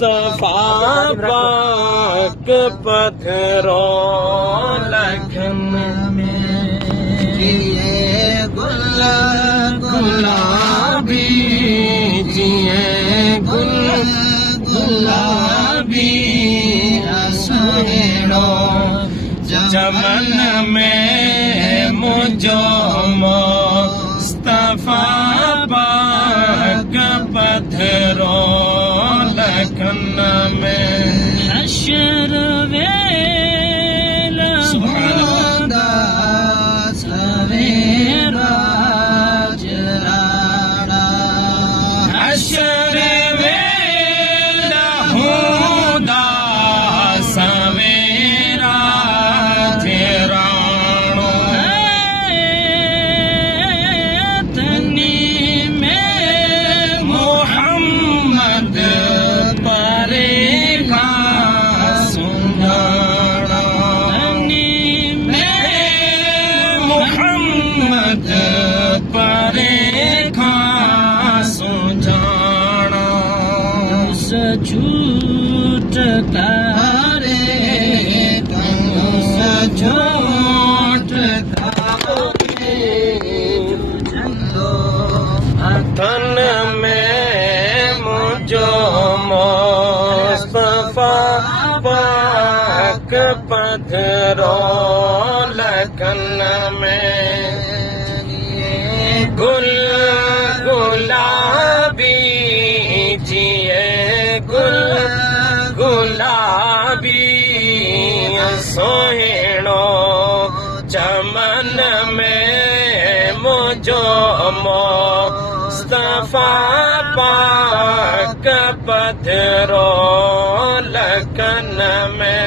मुस्तफा पाक पत्थरो लखन में जिए गुलाबी जिए गुलाबी सुहेड़ो चमन में मुझो मुस्तफा पाक पत्थरो लखन में हशर वेला होदा सवेरा जराड़ा हशर वेला होदा सवेरा जराड़ो तनी में मोहम्मद झूठ तारे झूठ तन में मुझो मुस्तफा पाक पत्थरो लखन में गुलाबी जिए गुलाबी सोहेड़ो चमन में मुझो मुस्तफा पाक पत्थरो लखन में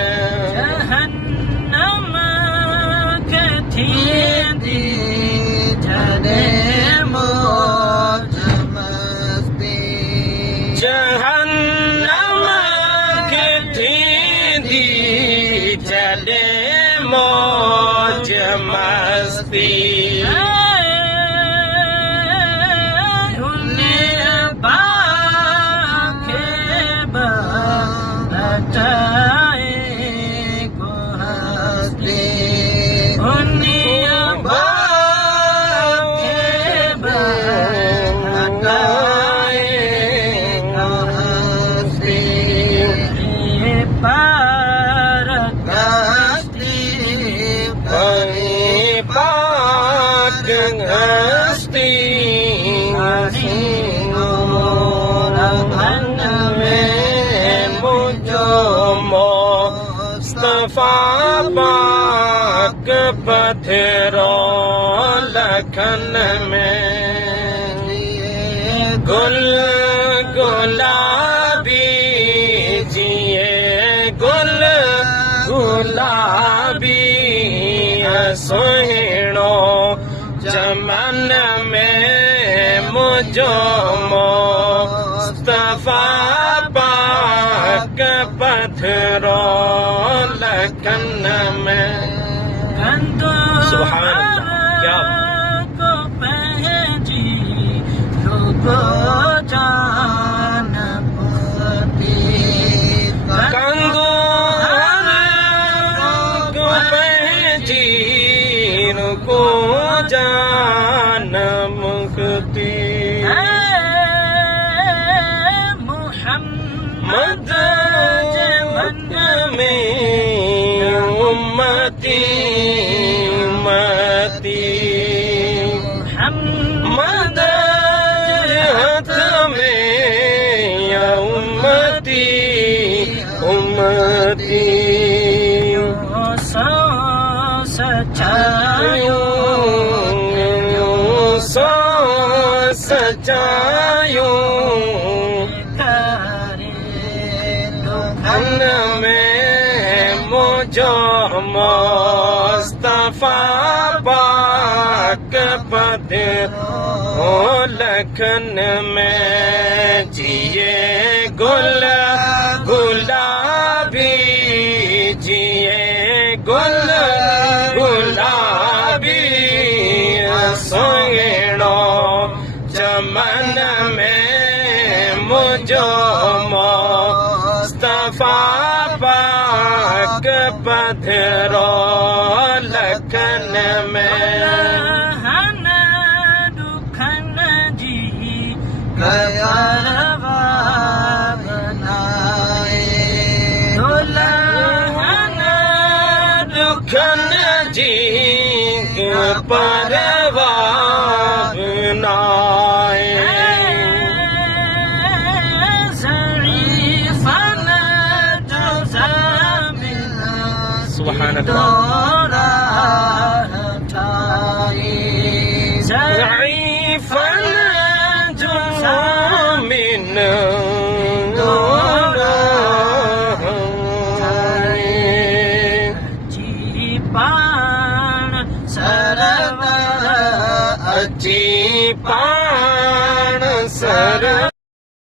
जहन्नम के थी झड़े मौज मस्ती जहन्नम के थी झड़े मौज मस्ती मुस्तफा पाक पत्थरो लखन में गुलाबी जिए गुलाबी सोहेड़ो चमन में मुझो मुस्तफा पाक पत्थरो लखन में सुभान अल्लाह क्या को पहजी को जान पति कंगो को पहजी को जान मुक्ति मोहम्मद में उम्मती मोहम्मद हाथ में या उम्मती सचायूं अन में मुझो मुस्तफा पाक पत्थरो लखन में जिए गुलाबी जिए गुलाबी सोहेड़ो चमन में मुझो मुस्तफा पाक पधरो लखन में हन दुखन जी गया बनाए दुल्हन दुखन जी परवाह नाए शरीफन जो ज़मीन सुभान अल्लाह दौरा हटाए ज़ईफ़न जो ज़मीन दौरा हटाए जी पान सरवर अची पाण सर